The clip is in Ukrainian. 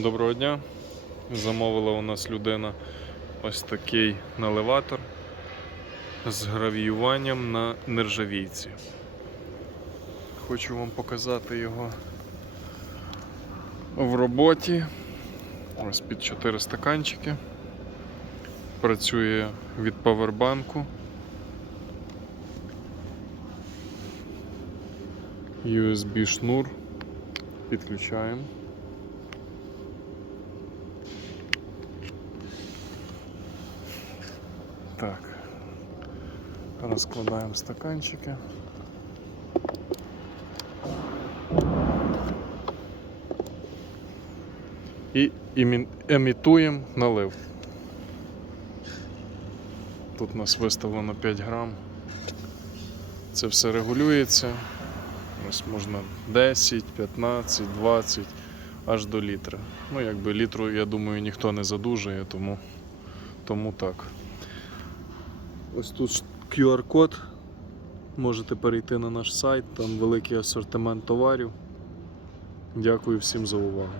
Доброго дня. Замовила у нас людина ось такий наливатор з гравіюванням на нержавійці. Хочу вам показати його в роботі. Ось під 4 стаканчики. Працює від павербанку. USB шнур. Підключаємо. Так. Розкладаємо стаканчики. І емітуємо налив. Тут у нас виставлено 5 грам. Це все регулюється. Ось можна 10, 15, 20, аж до літра. Ну, якби літру, я думаю, ніхто не задужує, тому, тому так. Ось тут QR-код. Можете перейти на наш сайт, там великий асортимент товарів. Дякую всім за увагу.